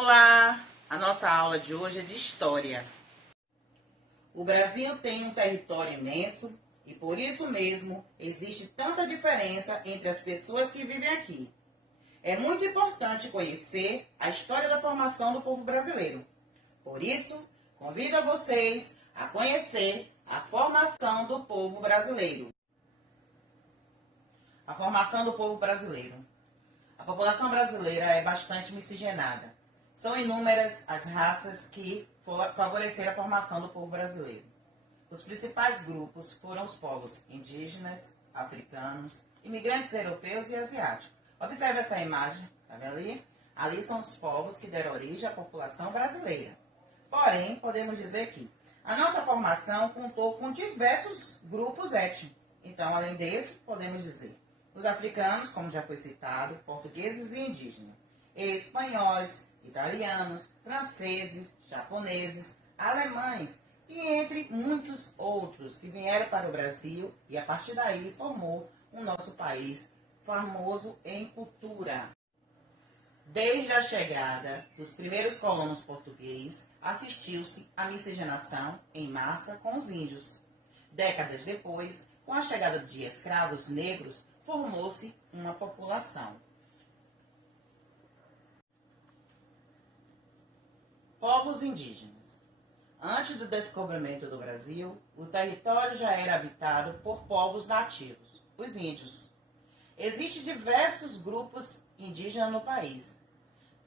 Olá! A nossa aula de hoje é de História. O Brasil tem um território imenso e por isso mesmo existe tanta diferença entre as pessoas que vivem aqui. É muito importante conhecer a história da formação do povo brasileiro. Por isso, convido a vocês a conhecer a formação do povo brasileiro. A formação do povo brasileiro. A população brasileira é bastante miscigenada. São inúmeras as raças que favoreceram a formação do povo brasileiro. Os principais grupos foram os povos indígenas, africanos, imigrantes europeus e asiáticos. Observe essa imagem, tá vendo ali? Ali são os povos que deram origem à população brasileira. Porém, podemos dizer que a nossa formação contou com diversos grupos étnicos. Então, além desse, podemos dizer os africanos, como já foi citado, portugueses e indígenas, espanhóis, italianos, franceses, japoneses, alemães e entre muitos outros que vieram para o Brasil e a partir daí formou o nosso país famoso em cultura. Desde a chegada dos primeiros colonos portugueses, assistiu-se à miscigenação em massa com os índios. Décadas depois, com a chegada de escravos negros, formou-se uma população. Povos indígenas. Antes do descobrimento do Brasil, o território já era habitado por povos nativos, os índios. Existem diversos grupos indígenas no país.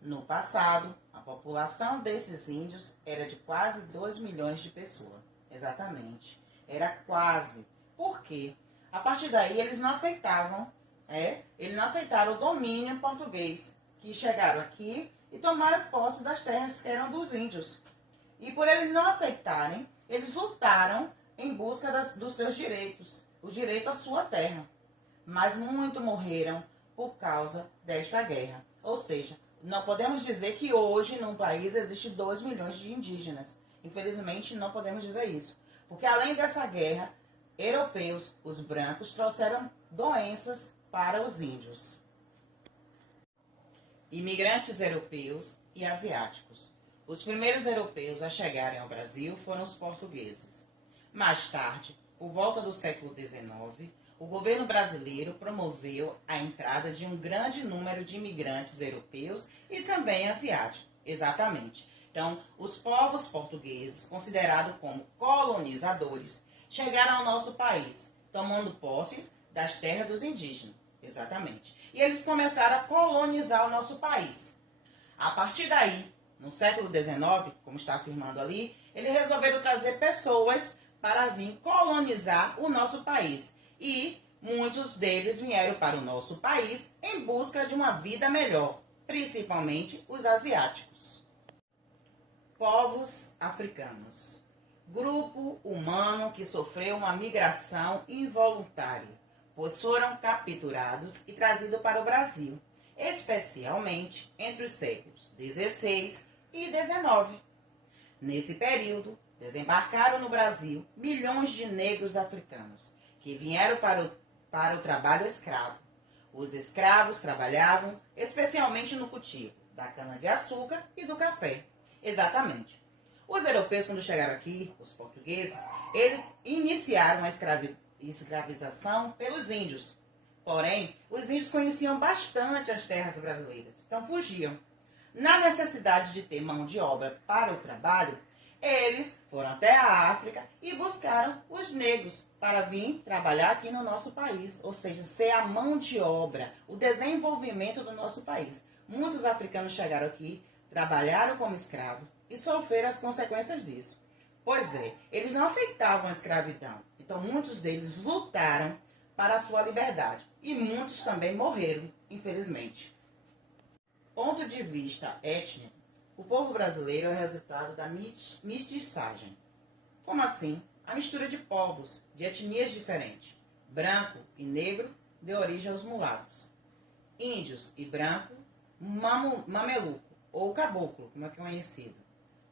No passado, a população desses índios era de quase 2 milhões de pessoas. Exatamente. Era quase. Por quê? A partir daí, eles não aceitaram o domínio português, que chegaram aqui e tomaram posse das terras que eram dos índios. E por eles não aceitarem, eles lutaram em busca dos seus direitos, o direito à sua terra. Mas muitos morreram por causa desta guerra. Ou seja, não podemos dizer que hoje num país existe 2 milhões de indígenas. Infelizmente, não podemos dizer isso. Porque além dessa guerra, europeus, os brancos, trouxeram doenças para os índios. Imigrantes europeus e asiáticos. Os primeiros europeus a chegarem ao Brasil foram os portugueses. Mais tarde, por volta do século XIX, o governo brasileiro promoveu a entrada de um grande número de imigrantes europeus e também asiáticos. Exatamente. Então, os povos portugueses, considerados como colonizadores, chegaram ao nosso país, tomando posse das terras dos indígenas. Exatamente. E eles começaram a colonizar o nosso país. A partir daí, no século XIX, como está afirmando ali, eles resolveram trazer pessoas para vir colonizar o nosso país. E muitos deles vieram para o nosso país em busca de uma vida melhor, principalmente os asiáticos. Povos africanos. Grupo humano que sofreu uma migração involuntária, pois foram capturados e trazidos para o Brasil, especialmente entre os séculos XVI e XIX. Nesse período, desembarcaram no Brasil milhões de negros africanos, que vieram para o trabalho escravo. Os escravos trabalhavam especialmente no cultivo da cana-de-açúcar e do café. Exatamente. Os europeus, quando chegaram aqui, os portugueses, eles iniciaram a escravização pelos índios. Porém, os índios conheciam bastante as terras brasileiras, então fugiam. Na necessidade de ter mão de obra para o trabalho, eles foram até a África e buscaram os negros para vir trabalhar aqui no nosso país, ou seja, ser a mão de obra, o desenvolvimento do nosso país. Muitos africanos chegaram aqui, trabalharam como escravos e sofreram as consequências disso. Pois é, eles não aceitavam a escravidão, então muitos deles lutaram para a sua liberdade e muitos também morreram, infelizmente. Ponto de vista étnico, o povo brasileiro é o resultado da mestiçagem. Como assim? A mistura de povos, de etnias diferentes. Branco e negro deu origem aos mulatos. Índios e branco, mameluco ou caboclo, como é conhecido.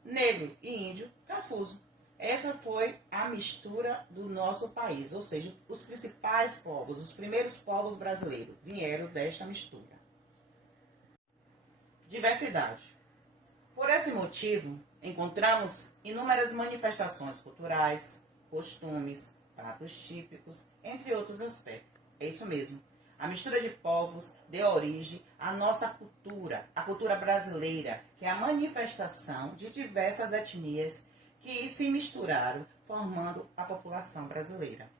Negro e índio, cafuso. Essa foi a mistura do nosso país, ou seja, os principais povos, os primeiros povos brasileiros vieram desta mistura. Diversidade. Por esse motivo, encontramos inúmeras manifestações culturais, costumes, pratos típicos, entre outros aspectos. É isso mesmo. A mistura de povos deu origem à nossa cultura, a cultura brasileira, que é a manifestação de diversas etnias que se misturaram, formando a população brasileira.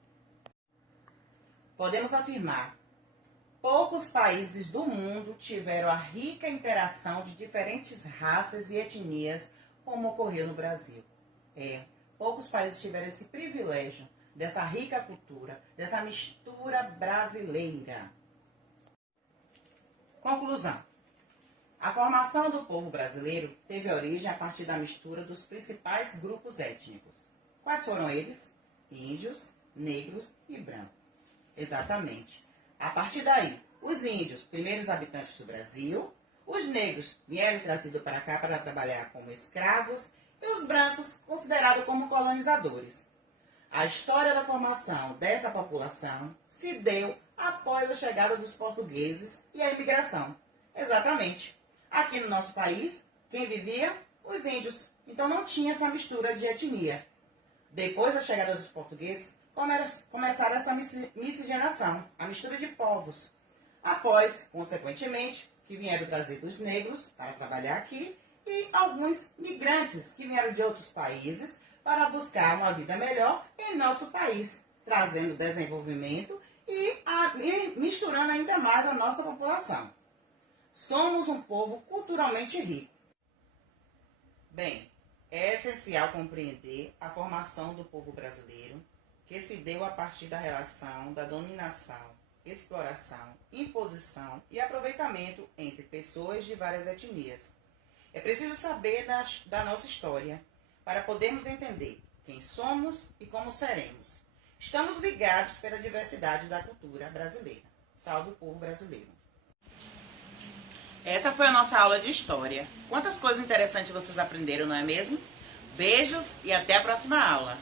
Podemos afirmar, poucos países do mundo tiveram a rica interação de diferentes raças e etnias como ocorreu no Brasil. Poucos países tiveram esse privilégio dessa rica cultura, dessa mistura brasileira. Conclusão. A formação do povo brasileiro teve origem a partir da mistura dos principais grupos étnicos. Quais foram eles? Índios, negros e brancos. Exatamente. A partir daí, os índios, primeiros habitantes do Brasil, os negros vieram trazidos para cá para trabalhar como escravos e os brancos considerados como colonizadores. A história da formação dessa população se deu após a chegada dos portugueses e a imigração. Exatamente. Aqui no nosso país, quem vivia? Os índios. Então não tinha essa mistura de etnia. Depois da chegada dos portugueses, começaram essa miscigenação, a mistura de povos. Após, consequentemente, que vieram trazer os negros para trabalhar aqui e alguns migrantes que vieram de outros países para buscar uma vida melhor em nosso país, trazendo desenvolvimento e misturando ainda mais a nossa população. Somos um povo culturalmente rico. Bem, é essencial compreender a formação do povo brasileiro, que se deu a partir da relação da dominação, exploração, imposição e aproveitamento entre pessoas de várias etnias. É preciso saber da nossa história, para podermos entender quem somos e como seremos. Estamos ligados pela diversidade da cultura brasileira. Salve o povo brasileiro. Essa foi a nossa aula de história. Quantas coisas interessantes vocês aprenderam, não é mesmo? Beijos e até a próxima aula.